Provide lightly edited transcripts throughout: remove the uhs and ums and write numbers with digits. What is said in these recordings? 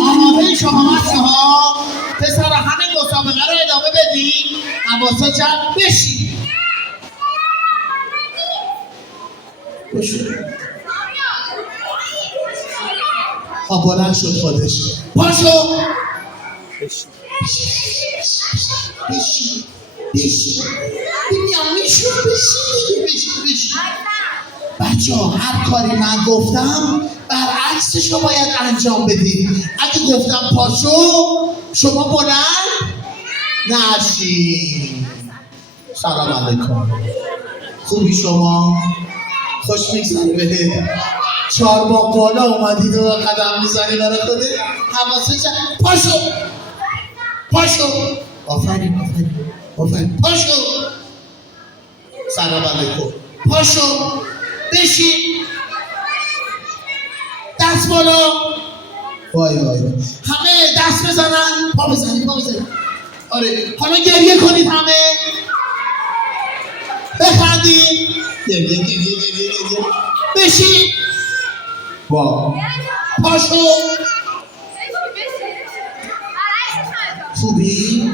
آماده شما بچه‌ها پسر همین مسابقه رو ادامه بدید. حواست جمع بشید. بلند شد خودش. پاشو بشین میشون بشین. بچه ها هر کاری من گفتم برعکسش رو باید انجام بدید. اگه گفتم پاشو شما بلند نشین. سلام علیکم، خوبی شما؟ خوش میگذره بهت؟ 4 با بالا اومدید و قدم میزنی برای خودت. حواست پاشو آفرین پاشو. سلام علیکم، پاشو بشین، دست بالا. وای همه دست بزنن، پا بزنید. آره حالا گریه کنید، همه بخندید. گریه بشین. پاشو. خوبی؟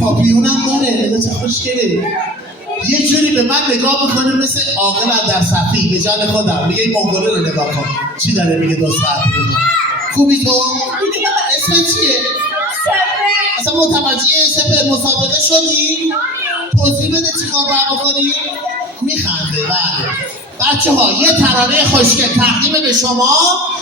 پاپیونم داره، نگاه چه خوشگله. یه جوری به من نگاه میکنه مثل عاقل در صفی. به جان خودم میگه این منگوله رو نگاه کن چی داره میگه. 2 ساعت به من. خوبی تو؟ اسمت چیه؟ اصلا متوجه سپر مسابقه شدی؟ توضیح بده چی کار باید بکنی؟ میخنده. بله بچه ها یه ترانه خوشگل تقدیم به شما